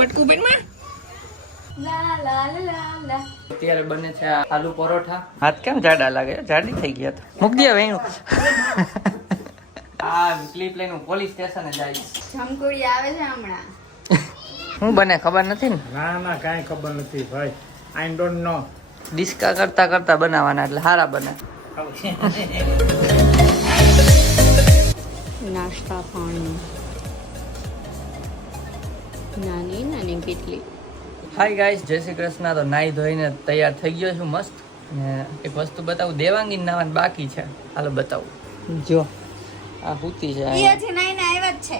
બટકું બેનમાં અત્યારે બને છે આલુ પરોઠા. હાથ કેમ જાડા લાગે? જાડી થઈ ગયા તો મૂક દે હવે એનું. આ ક્લિપ લઈને પોલીસ સ્ટેશને જાય. જમકુડી આવે છે હમણાં. હું બને ખબર નથી ને? ના કાંઈ ખબર નથી ભાઈ. I don't know. ડિસ્કા કરતા કરતા બનાવવાના એટલે સારા બને. નાસ્તા પાણી નાની નાની કેટલી. હાય ગાઈસ, જય શ્રી કૃષ્ણ. તો નાઈ ધોઈને તૈયાર થઈ ગયો છું મસ્ત. ને એક વસ્તુ બતાવું, દેવાંગી નાવાનું બાકી છે. હાલો બતાવું. જો આ હુતી છે. એ હજી નાઈને આવ્યા જ છે.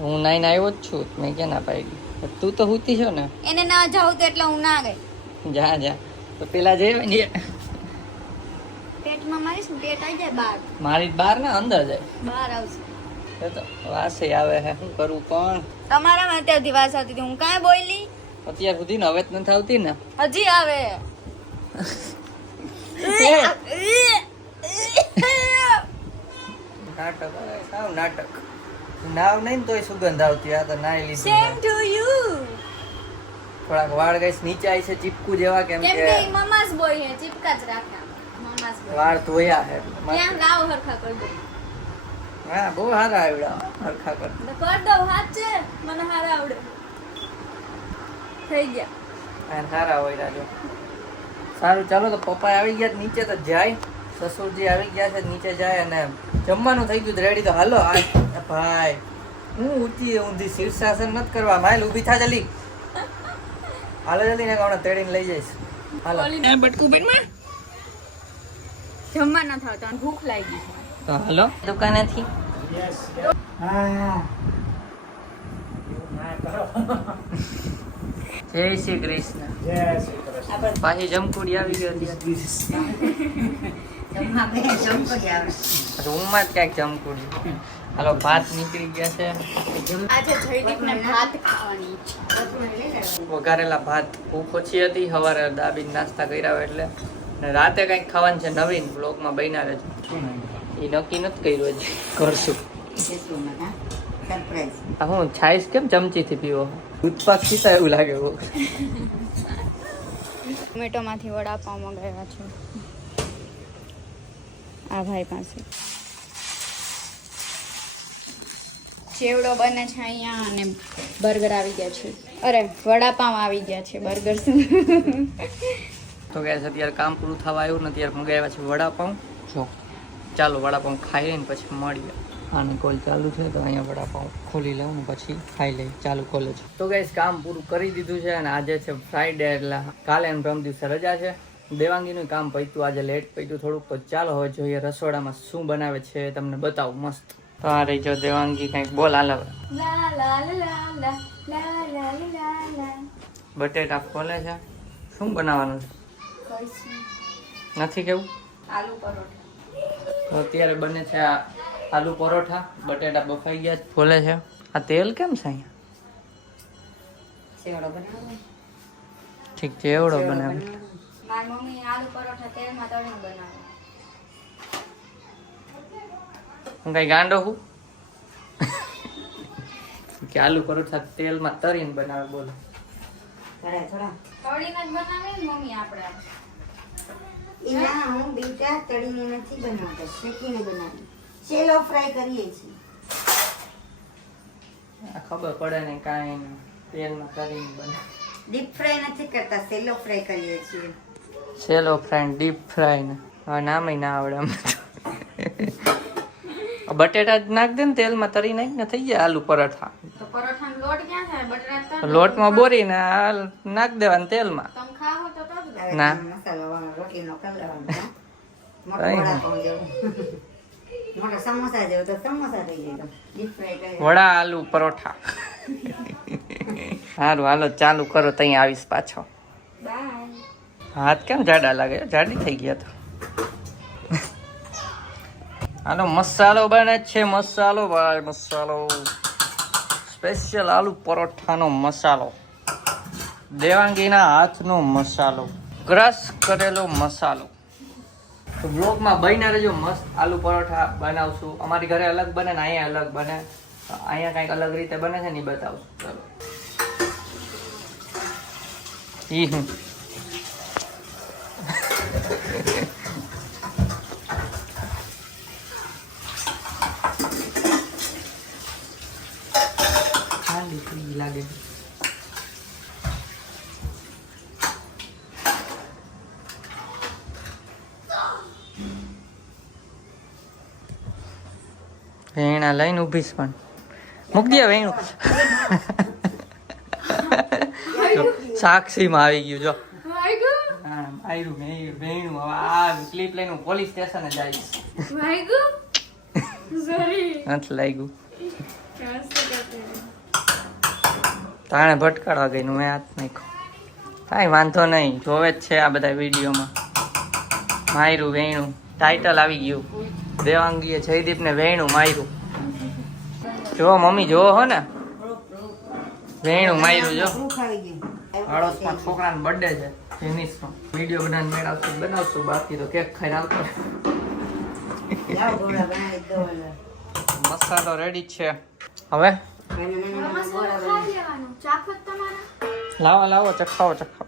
હું નાઈને આવ્યો જ છું. મેં ક્યાં ના પાડી? તું તો હુતી છો ને. એને ના જાવ તો એટલે હું ના ગઈ. જા તો પેલા જઈ ને પેટમાં મારીશ ને પેટ આવી જાય બહાર. મારી બહાર ને અંદર જાય. બહાર આવશે તો વાસે આવે છે. શું કરું પણ? તમારામાં અત્યારથી વાસ આવતી હતી. હું કાંઈ બોલી? અત્યાર સુધી ને હવે જ નથી આવતી ને. હજી આવે. નાટક સાવ નાટક. નાવ નહીં તોય સુગંધ આવતી. આ તો નાઈ લીધું. Same to you. થોડાક વાળ ગઈસ નીચે આવી છે ચીપકુ જેવા. કેમ કે કે મમ્માસ બોય હે ચિપકા જ રાખા. મમ્માસ બોય. વાળ ધોયા છે. કેમ લાવ હરખા કર દો. હા બહુ સારા આવડા હરખા કર. કર દો હાથ છે. મને હારા આવડે. થઈ ગયા. આ સારા હોય રાજો. સારું ચાલો તો પપ્પા આવી ગયા નીચે તો જાય. સસુરજી આવી ગયા છે નીચે જાય અને જમવાનું થઈ ગયું રેડી. તો હાલો આ ભાઈ હું ઊંધી શીર્ષાસન નથી કરવા. માઇલ ઊભી થા જલ્દી. હાલો જલ્દી ને હમણાં તેડીને લઈ જઈશ. હાલો બટકું બેનમાં જમવા ન થાવતા ભૂખ લાગી છે. તો હાલો દુકાનેથી. યસ હા કરો. જય શ્રી કૃષ્ણ. જય શ્રી કૃષ્ણ. પાછી જમકુડી આવી ગયો. રૂમમાં જ ક્યાંક જમકુડી. હાલો ભાત નીકળી ગયા છે. આજે જયદીપને ભાત ખાવાની વઘારેલા ભાત ભૂખ ઓછી હતી. સવારે દાબીને નાસ્તા કર્યા હોય એટલે. ને રાતે કંઈક ખાવાનું છે નવીન. બ્લોગમાં બન્યા રહેજો. એ નક્કી નથી કર્યું હજી. કરશું. હું છાઈસ કેમ ચમચીથી પીવો? દૂધપાક પીતા એવું લાગે. ટોમેટોમાંથી વડાપાવ મંગાવ્યા છે આ ભાઈ પાસે. ચેવડો બને છે અહીંયા અને બર્ગર આવી ગયા છે. અરે વડાપાવ આવી ગયા છે. બર્ગર શું? તો ગયા છે અત્યારે કામ પૂરું થવા આવ્યું ને ત્યારે મંગાવ્યા છે વડાપાઉં. જો ચાલો વડાપાઉં ખાઈ લઈને પછી મળીએ. આની કોલ ચાલુ છે તો અહીંયા વડાપાઉં ખોલી લઉં ને પછી ખાઈ લઈ. ચાલુ કોલેજ. તો ગાઈસ કામ પૂરું કરી દીધું છે અને આજે છે ફ્રાઈડે એટલે કાલે અને પરમ દિવસે રજા છે. દેવાંગીનું કામ પત્યું આજે લેટ પત્યું થોડુંક. તો ચાલો હવે જોઈએ રસોડામાં શું બનાવે છે તમને બતાવું મસ્ત. તો આ રહી જો દેવાંગી કંઈક બોલ હાલ હવે. બટેટા ખોલે છે. શું બનાવવાનું છે નથી કેવું? આલુ પરોઠા. તો અત્યારે બને છે આ આલુ પરોઠા. બટેટા બફાઈ ગયા ફોલે છે. આ તેલ કેમ છે અહીંયા? સેવડો બનાવો. ઠીક છે એવડો બનાવે. મારી મમ્મી આલુ પરોઠા તેલમાં તળીને બનાવે. હું કઈ ગાંડો હું કે આલુ પરોઠા તેલમાં તરીને બનાવે? બોલો. તળીને જ બનાવે ને મમ્મી આપણે. એના હું બેટા તળીને નથી બનાવતા, શેકીને બનાવી. શેલો ફ્રાય કરીએ છીએ. આ ખબર પડે ને કાંઈ તેલમાં તરીને બનાવે. ડીપ ફ્રાય નથી કરતા, શેલો ફ્રાય કરીએ છીએ. સેલો ફ્રાય ડીપ ફ્રાય ને હવે નામ ના આવડે અમને તો. બટેટા જ નાખ દે ને તેલમાં તરી નાખ ને થઈ જાય આલુ પરાઠા. તો પરોઠાનો લોટ ક્યાં થાય? બટેટા લોટમાં બોરીને નાખ દેવાનું તેલમાં. તમે ખાઓ તો તો જ. ના. મસાલો વાળો રોટલીનો કલર આવવાનો. મોટો કઈ વડાપાવ જેવો. મોટો સમોસા જેવો તો સમોસા થઈ જાય. ડીપ ફ્રાય કરીએ. વડા આલુ પરોઠા. સારું હાલો ચાલુ કરો તઈ આવીશ પાછો. બાય. હાથ કેમ જાડા લાગે? જાડી થઈ ગયા તો. હાલો મસાલો બને છે. મસાલો ભાઈ મસાલો. સ્પેશિયલ આલુ પરોઠાનો મસાલો. દેવાંગીના હાથનો મસાલો. ક્રશ કરેલો મસાલો. તો બ્લોગમાં બન્યા રહેજો. મસ્ત આલુ પરોઠા બનાવશું. અમારી ઘરે અલગ બને ને અહીંયા અલગ બને. અહીંયા કંઈક અલગ રીતે બને છે ને એ બતાવશું. ચલો ઈ હું ખાલી થઈ લાગે. વેણા લઈને ઊભીશ પણ મૂક દે વેણું. સાક્ષીમાં આવી ગયું જો. હા આવ્યું વેણું. હવે આ ક્લિપ લઈને હું પોલીસ સ્ટેશને જઈશ. નથી લાગ્યું. તાણે ભટકાડવા ગઈ મેં હાથ નાખ્યો. કાંઈ વાંધો નહીં, જોવે જ છે આ બધા વિડીયોમાં. માયરું વેણું ટાઇટલ આવી ગયું. દેવાંગીએ જયદીપને વેણું માર્યું. જો મમ્મી જોવો હો ને, વેણું માર્યું જો. અડોશમાં છોકરાનો બર્થડે છે જેનિસનો. વિડીયો બનાવીને મેળવશું બનાવશું, બાકી તો કેક ખાઈને આવતો. મસાલો રેડી છે. હવે લાવો લાવો ચખાવો ચખાવો.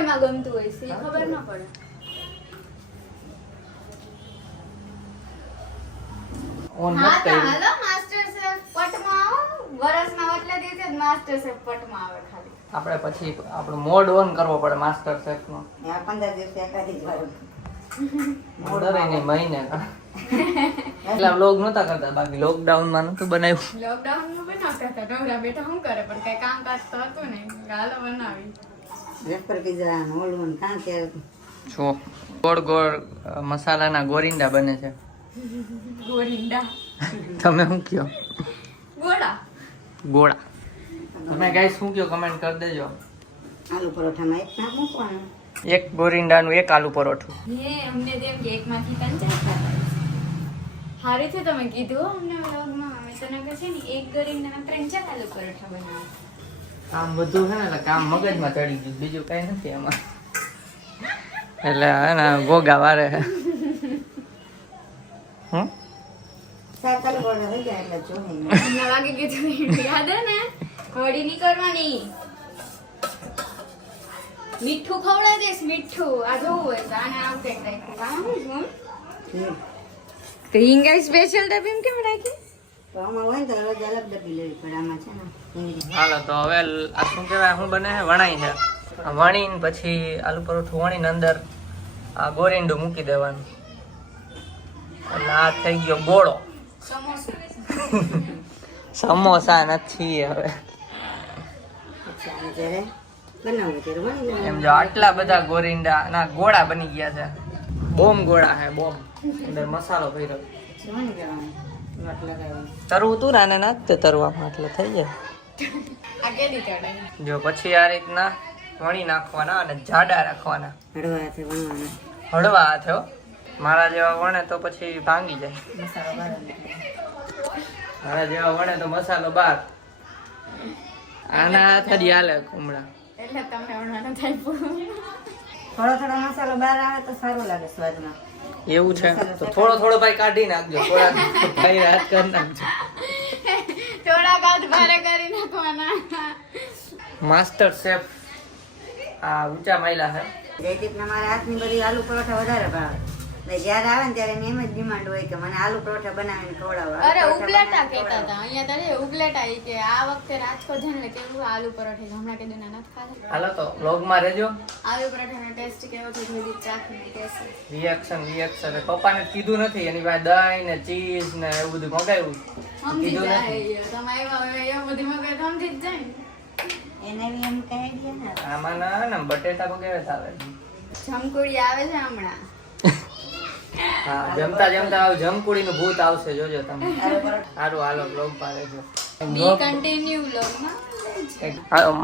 એમાં ગમતું હોય છે ખબર ન પડે. ઓન હા મત તો કરી. હાલો માસ્ટર શેફ પટમાં આવો. વરસના એટલે દિવસે જ માસ્ટર શેફ પટમાં આવે ખાલી. આપણે પછી આપણો મોડ ઓન કરવો પડે માસ્ટર શેફ નો. 15 દિવસે એકાદી જ વાર. મોડરે નહીં મહિને. એટલા વ્લોગ નહોતા કરતા, બાકી લોકડાઉન માં નતું બનાવ્યું. લોકડાઉન નું બનાવતા હતા. નવરા બેઠા શું કરે, પણ કઈ કામકાજ તો હતું નહીં. ગાલો બનાવી. વેફર પીઝા ઓલવન કાં કે જો ગોળ ગોળ મસાલાના ગોરિંડા બને છે. ગોરિંડા તમે શું કયો? ગોળા. ગોળા. તમે ગાઈસ શું કયો કમેન્ટ કરી દેજો. આલુ પરોઠામાં એક નાખ મૂકવાનું. એક ગોરિંડાનું એક આલુ પરોઠું. હે અમને તેમ કે એકમાંથી ત્રણ ચાર ખાતા. હારી છે તમે કીધું હો અમને વ્લોગમાં. અમે તને કહે છે ને એક ગોરિંડાના 3-4 આલુ પરોઠા બનાવો. કામ બધું છે ને એટલે કામ મગજમાં ચડી ગયું, બીજું કઈ નથી એમાં. એટલે હે ને ભોગા વારે. હમ સાત આલુ પરોઠા થઈ ગયા એટલે જોઈ અમને વાગે કીધું યાદ હે ને હોળી ની કરવાની. મીઠું ખવડાવી દઈશ મીઠું. આ જોવું હોય તો આને આમ કંઈક રાખ્યું. તો હિંગાઈ સ્પેશિયલ ડબ્બી કેમ રાખી? તો આમાં હોય ને તો રોજ અલગ ડબ્બી લેવી પડે. આમાં છે ને હાલો તો હવે આ શું કહેવાય, શું બને છે, વણાઈ છે. આ વણીને પછી આલુ પરોઠું વણીને અંદર આ ગોરીંડું મૂકી દેવાનું. એટલે આ થઈ ગયો ગોળો. સમોસા નથી હવે. પછી આને જ્યારે બનાવવું ત્યારે બની જાય. એમ જો આટલા બધા ગોરીંડા ના ગોળા બની ગયા છે. બોમ ગોળા હે બોમ. અંદર મસાલો ભર્યો. બની જવાનું. લોટ લગાવવાનો. તરવું તું રાને નાખ તે તરવામાં એટલે થઈ જાય. આ કેદી ચડે? જો પછી આ રીતના વણી નાખવાના અને જાડા રાખવાના. હળવા હાથે વણવાના. હળવા હાથે હો. મારા જેવા વણે તો પછી ભાંગી જાય. મસાલો બહાર નીકળે. મારા જેવા વણે તો મસાલો બહાર. આના હાથડી હાલે કુમડા. એટલે તમે વણવાનો થાય પૂરું. થોડો થોડો મસાલો બહાર આવે તો સારું લાગે સ્વાદમાં. એવું છે તો થોડો થોડો ભાઈ કાઢી નાખજો. થોડા ભાઈ હાથ કરી નાખજો. થોડાક હાથ ભારે કરી નાખવાના. માસ્ટર શેફ આ ઊંચા માયલા છે. જયદીપને મારા હાથની બધી આલુ પરોઠા વધારે ભાવે. એટલે જ્યારે આવે ને ત્યારે એની એમ જ ડિમાન્ડ હોય કે મને આલુ પરોઠા બનાવીને ખવડાવો. અરે ઉપલેટા કહેતા હતા અહીંયા તારે ઉપલેટા ઈ કે આ વખતે રાજકોટ છે ને કેવું આલુ પરોઠા છે. હમણાં કીધું ના નથી ખાધા. હાલો તો વ્લોગમાં રહેજો. આલુ પરોઠાનો ટેસ્ટ કેવો છે થોડી ચાખીને ટેસ્ટ. રિએક્શન પપ્પાને કીધું નથી. એની પાસે દહીં ને ચીઝ ને એવું બધું મગાવ્યું. સમજી કીધું જાય નથી. તમે આવ્યા હોય એવું બધી મગજ સમજી જ જાય ને. એને બી એમ કહી દે ને. આમાં ના ને બટેટા મગાવ્યા આવે. જમકુડી આવે છે હમણાં. હા જમતા જમતા આવું જમકુડીનું ભૂત આવશે જોજો તમે. સારું હાલો બ્લોગ માં રહેજો. બી કન્ટિન્યુ વ્લોગમાં.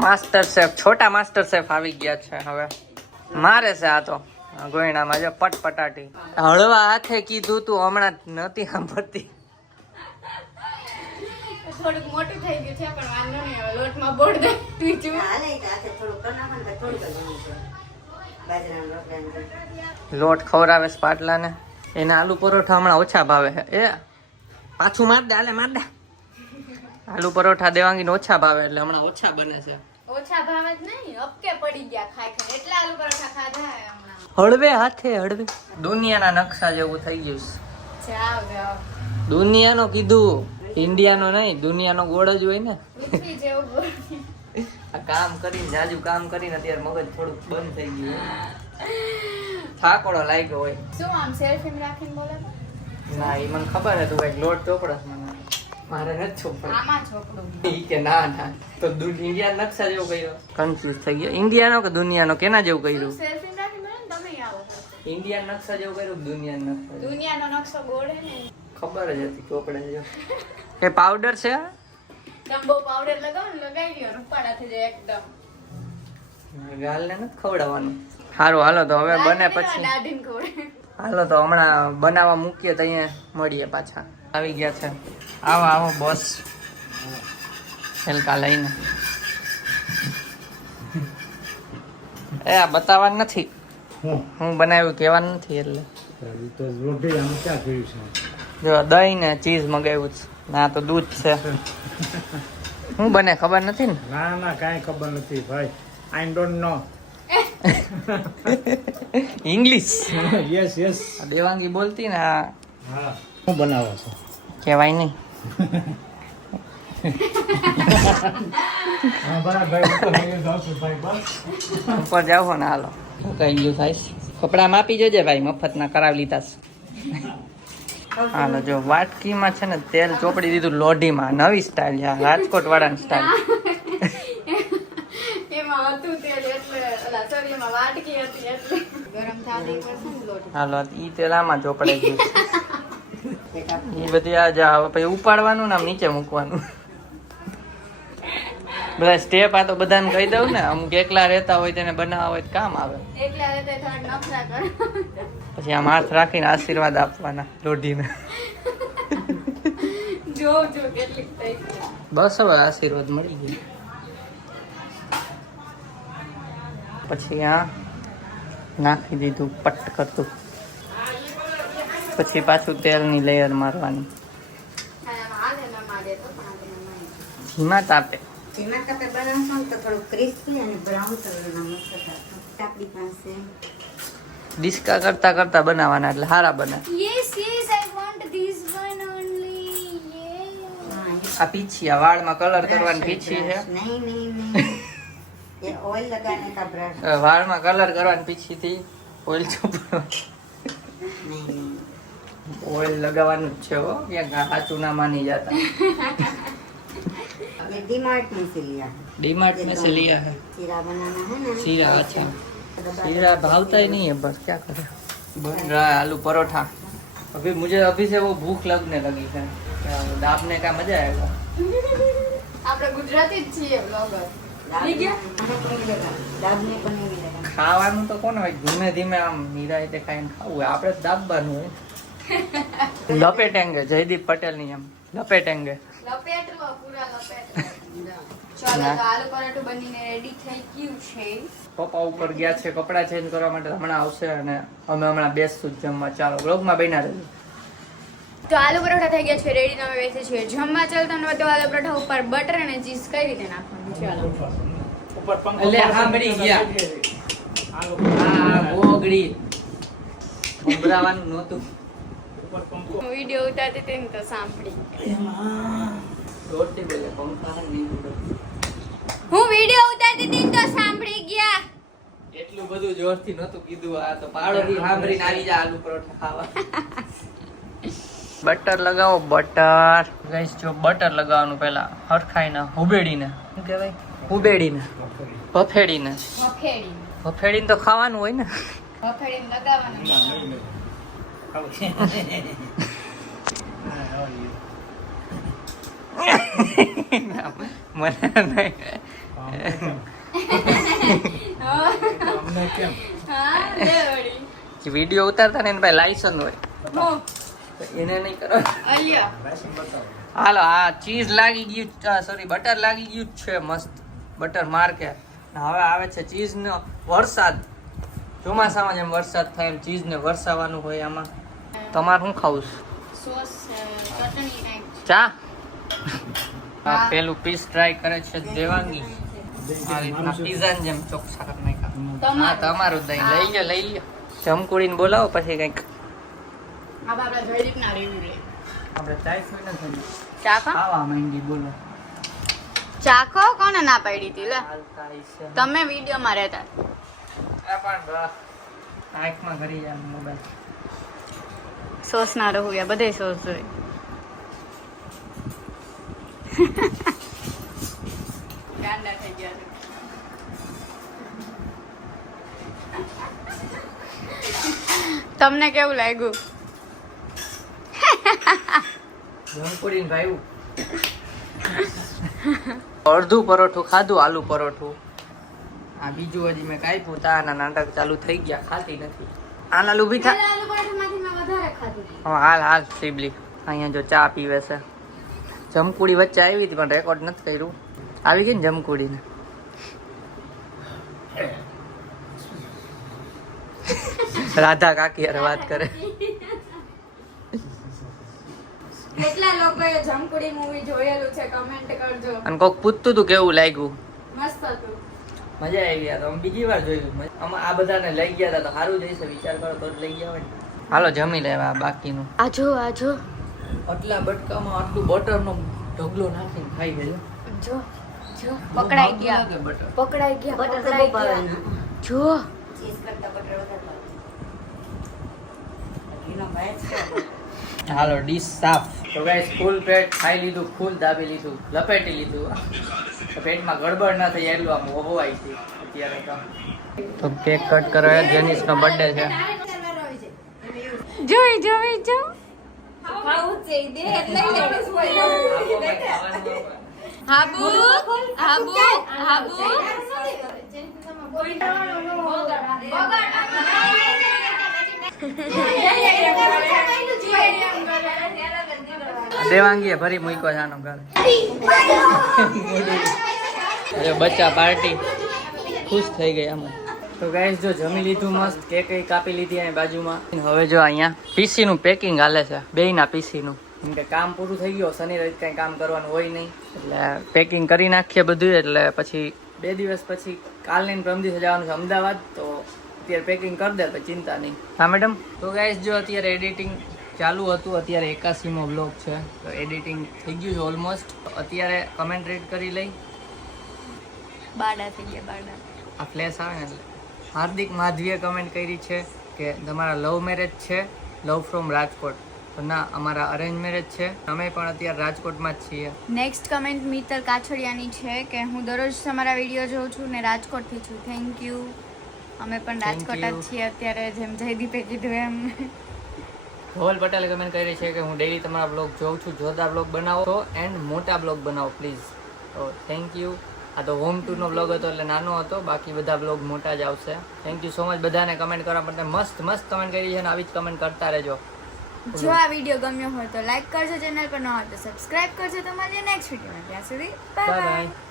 માસ્ટર શેફ છોટા માસ્ટર શેફ આવી ગયા છે. હવે મારે છે આ તો ગોયણામાં જો પટપટાટી. હળવા હાથે કીધું તું હમણાં નથી સાંભળતી. થોડુંક મોટું થઈ ગયું છે પણ વાંધો નહીં. હવે લોટમાં બોળ દે બીજું. હાલે તો હાથે થોડું કરી નાખો ને તો થોડુંક જ વણવું પડે. બાજરાના રોટલાનું. લોટ ખવડાવે છે પાટલાને. એના આલુ પરોઠા હમણાં ઓછા ભાવે છે. એ પાછું માર દે હાલે માર દે. આલુ પરોઠા દેવાંગીને ઓછા ભાવે એટલે હમણાં ઓછા બને છે. ઓછા ભાવ જ નહીં અપકે પડી ગયા ખાઈ ખાઈ એટલા આલુ પરોઠા ખાધા હે હમણાં. હળવે હાથે હળવે દુનિયાના નકશા જેવું થઈ ગયું છે. જાવ જાવ દુનિયાનો કીધું, ઇન્ડિયાનો નહીં, દુનિયાનો ગોળ જ હોય ને. પૃથ્વી જેવું ગોળ. આ કામ કરીને જાજુ કામ કરીને અત્યારે મગજ થોડુંક બંધ થઈ ગયું. થાકોડો લાગ્યો હોય. શું આમ સેલ્ફી રાખીને બોલે તો? ના એ મને ખબર હતું કઈક લોટ ચોપડસ મને. મારે નથી ચોપડે. આમાં છોકરું ઈ કે ના ના તો ઇન્ડિયા નકશા જેવું કર્યો. કન્ફ્યુઝ થઈ ગયો. ઇન્ડિયાનો કે દુનિયાનો કેના જેવું કર્યું? સેલ્ફી રાખીને બોલે ને તમે આવો. ઇન્ડિયન નકશા જેવું કર્યું કે દુનિયાનો નકશા? દુનિયાનો નકશો ગોળ હે ને ખબર જ હતી ચોપડે જેવું. એ પાવડર છે આ? ડમ્બો પાવડર લગાવો ને લગાવી લ્યો રૂપાળા થઈ જાય એકદમ. ગાલને નથી ખવડાવવાનું. સારું હાલો તો હવે બને પછી. દાઢીને ખવડાવે. હાલો તો હમણાં બનાવવા મૂકીએ તો અહીંયા મળીએ પાછા. આવી ગયા છે. આવો આવો બોસ. છેલકા લઈને. એ આ બતાવવાનું નથી. હું બનાવ્યું કહેવાનું નથી એટલે. તો રોટી આમ ક્યાં કર્યું છે? જો દહીં ને ચીઝ મગાવ્યું છે. ના તો દૂધ છે. હું બને ખબર નથી ને. ના ના કાંઈ ખબર નથી ભાઈ. I don't know. English. Yes yes. Devangi બોલતી ને આ હા હું બનાવો છો? કહેવાય નહીં. હા ભાઈ ઉપર લઈ જાવ છું ભાઈ બસ. ઉપર જાવ ને હાલો. શું કહી ગયું થાય? કપડા માપી જજે ભાઈ, મફતના કરાવી લીધા છે. હાલો જો વાટકીમાં છે ને તેલ ચોપડી દીધું લોઢીમાં. નવી સ્ટાઇલ છે, રાજકોટ વાળાની સ્ટાઇલ. એમાં હતું તેલ એટલે ઓલા સળિયામાં વાટકી હતી એટલે ગરમ થવા દે પડશે ને લોટ. હાલો ઈ તેલ આમાં ચોપડે ગયું. એ બધી આ જા હવે પછી ઉપાડવાનું ને આમ નીચે મૂકવાનું. બધા સ્ટેપ આ તો બધાને કહી દઉં ને. અમુક એકલા રહેતા હોય તેને બનાવવા હોય તો કામ આવે. એકલા રહેતા થોડાક નફરા કરો. પછી આમ હાથ રાખીને આશીર્વાદ આપવાના લોઢીને. જો કેટલીક થઈ ગઈ. બસ હવે આશીર્વાદ મળી ગયો. પછી આ નાખી દીધું પટ કરતું. પછી પાછું તેલની લેયર મારવાની ધીમા તાપે. જેમાં તમે બનાવશો ને તો થોડું ક્રિસ્પી અને બ્રાઉન કલરના મસ્ત થશે. આપણી પાસે ડિસ્કા કરતા કરતા બનાવવાના એટલે સારા બને. Yes, yes, I want this one only. Yeah. આ પીછી આ વાળમાં કલર કરવાની પીછી છે. નહીં નહીં નહીં ये ऑयल लगाने का ब्रश વાળમાં કલર કરવાની પીછી થી ઓઇલ ચોપડવાનું. नहीं नहीं ઓઇલ લગાવવાનું જ છે હો, ક્યાંક સાચું ના માની જતા. ये डीमार्ट में से लिया है डीमार्ट में से लिया है सीरा बनाना है ना सीरा. अच्छा सीरा भावता ही नहीं है, बस क्या करें. बन रहा है आलू परोठा. अभी मुझे अभी से वो भूख लगने लगी है. दाबने का मजा आएगा. આપણે ગુજરાતી જ છીએ બ્લોગર. दाबने को नहीं मिलेगा ખાવાનું તો કોને હોય, ધીમે ધીમે આમ નિરાયતે ખાઈને ખાવું હોય. આપણે જ દાબવાનું હોય. લપેટેંગે જયદીપ પટેલ ની એમ લપેટેંગે. લપેટવો પૂરા લપેટવો. ચાલો તો આલુ પરાઠું બનીને રેડી થઈ ગયું છે. પપ્પા ઉપર ગયા છે કપડા ચેન્જ કરવા માટે, હમણાં આવશે અને અમે હમણાં બેસશું જ જમવા. ચાલો બ્લોગમાં બન્યા રહેજો. તો આલુ પરોઠા થઈ ગયા છે રેડી. તમે બેસે છીએ જમવા. ચાલો તમને બધું આલુ પરોઠા ઉપર બટર અને ચીઝ કઈ રીતે નાખવાનું. ચાલો ઉપર પંખો એટલે સાંભળી ગયા. હાલો આ બોગડી ઉભરાવાનું નહોતું. ઉપર પંખો હું વિડીયો ઉતારતી હતી ને તો સાંભળી. રોટી બોલે પંખા નહીં ઉડે. હું વિડીયો ઉતારતી હતી ને તો સાંભળી ગયા. એટલું બધું જોરથી નહોતું કીધું. આ તો પાડોથી સાંભળીને આવી જાય આલુ પરોઠા ખાવા. બટર લગાવો બટર. ગાઈસ જો બટર લગાવવાનું પહેલા હરખાઈને હુબેડીને. શું કહેવાય? હુબેડીને ભફેડીને. મફેડી ભફેડીને તો ખાવાનું હોય ને. મફેડીને લગાવવાનું. મને નહીં. અમને કેમ હા લે વળી. વિડીયો ઉતારતા ને એને ભાઈ લાયસન્સ હોય હું તો એને નહીં કરો. અલ્યા રાશન બતાવો. હાલો આ ચીઝ લાગી ગયું, સોરી બટર લાગી ગયું જ છે મસ્ત. બટર માર્કે હવે આવે છે ચીઝનો વરસાદ. ચોમાસામાં જેમ વરસાદ થાય એમ ચીઝને વરસાવવાનું હોય. આમાં તમારે શું ખાવું છે? સોસ ચટણી નાખ. ચા. આ પેલું પીસ ટ્રાય કરે છે દેવાંગી. આ રીતના પીઝાની જેમ ચોખ્ખા કરી નાખ્યા. તમારું. હા તમારું દહીં લઈ લ્યો. જમકુડીને બોલાવો પછી કંઈક આ બાબા જયદીપના review લે. આપણે ચાય પીને થઈ ચાખો ખાવા માંડી બોલો. ચાખો કોને ના પાડી હતી લે હાલતા હશે. તમે વિડીયોમાં રહેતા આ પણ આંખમાં ઘરી જાય મોબાઈલ. સોસ ના રહું યા બધે સોસ જોઈએ ગાંડા થઈ ગયા છે. તમને કેવું લાગ્યું જમકુડીને ભાઈ અડધું પરોઠું ખાધું, આલુ પરોઠું. આ બીજું હજી મેં કાપ્યું તા આના નાટક ચાલુ થઈ ગયા, ખાતી નથી. આના ઊભી થા. આલુ પરાઠામાંથી મેં વધારે ખાધું હા હાલ સીબલી અહીંયા જો ચા પીવે છે. જમકુડી વચ્ચે આવી હતી પણ રેકોર્ડ નથી કર્યું. આવી ગઈ ને જમકુડીને. રાધા કાકી યાર વાત કરે. કેટલા લોકોએ જમકુડી મૂવી જોયેલું છે કમેન્ટ કરજો. અને કોક પૂછતું તું કેવું લાગ્યું. મસ્ત હતું. મજા આવી યાર. અમે બીજી વાર જોયું. અમે આ બધાને લઈ ગયા હતા તો સારું જઈશે. વિચાર કરો તો જ લઈ ગયા હોય ને. હાલો જમી લેવા બાકીનું. આજો આટલા બટકામાં આટલું બટરનો ઢગલો નાખીને ખાઈ ગયો. જો જો પકડાઈ ગયા બટર. પકડાઈ ગયા બટર તો પકડાઈ બહુ ભાવે. ગયા. જો ચીઝ કરતા બટર વધારે ભાવે. એનો ભાઈ છે. હાલો ડીશ સાફ. તો ગાઈસ ફૂલ પેટ ખાઈ લીધું, ફૂલ દાબી લીધું, લપેટી લીધું. તો પેટમાં ગડબડ ના થઈ એટલું આમ હોવાય છે અત્યારે તો કેક કટ કરવા જેનિસનો બર્થડે છે. જોઈ જોઈ જો હાબુ હાબુ હાબુ દેવાંગીએ ફરી મૂક્યો છે આનો ઘર. અરે બચ્ચા પાર્ટી ખુશ થઈ ગઈ આમાં. તો ગાઈસ જો જમી લીધું મસ્ત, કેક કાપી લીધી અહીં બાજુમાં. હવે જો અહીંયા પીસી નું પેકિંગ હાલે છે, બેયના પીસી નું. કેમ કે કામ પૂરું થઈ ગયું, શનિ રવિ કઈ કામ કરવાનું હોય નહીં એટલે પેકિંગ કરી નાખીએ બધું. એટલે પછી 2 દિવસ પછી કાલની ને પરમ દિવસે જવાનું છે અમદાવાદ. તો અત્યારે પેકિંગ કરી દે તો ચિંતા નહીં. હા મેડમ. તો ગાઈસ જો અત્યારે એડિટિંગ ચાલુ હતું. અત્યારે 81મો બ્લોગ છે તો એડિટિંગ થઈ ગયું છે ઓલમોસ્ટ. અત્યારે કમેન્ટ રીડ કરી લઈ. બાડા થઈ ગયા બાડા. આ ફ્લેશ આવે ને એટલે હાર્દિક માધવીએ કમેન્ટ કરી છે કે તમારા લવ મેરેજ છે, લવ ફ્રોમ રાજકોટ. તો ના, અમારા અરેન્જ મેરેજ છે. અમે પણ અત્યારે રાજકોટમાં જ છીએ. નેક્સ્ટ કમેન્ટ મિત્તલ કાછડિયાની છે કે હું દરરોજ તમારા વિડીયો જોઉં છું ને રાજકોટથી છું. Thank you. અમે પણ Thank રાજકોટ જ you. છીએ અત્યારે, જેમ જયદીપે કીધું એમ. ધવલ પટેલે કમેન્ટ કરી છે કે હું ડેઈલી તમારા બ્લોગ જોઉં છું. જોરદાર બ્લોગ બનાવો એન્ડ મોટા બ્લોગ બનાવો પ્લીઝ. તો થેન્ક યુ. આ તો હોમ ટૂરનો બ્લોગ હતો એટલે નાનો હતો, બાકી બધા બ્લોગ મોટા જ આવશે. થેન્ક યુ સો મચ બધાને કમેન્ટ કરવા માટે. મસ્ત મસ્ત કમેન્ટ કરી છે અને આવી જ કમેન્ટ કરતા રહેજો. જો આ વિડીયો ગમ્યો હોય તો લાઈક કરજો, ચેનલ પર ન હોય તો સબસ્ક્રાઇબ કરજો. તો મળીએ નેક્સ્ટ વિડીયોમાં. ત્યાં સુધી બાય બાય બાય. બાય.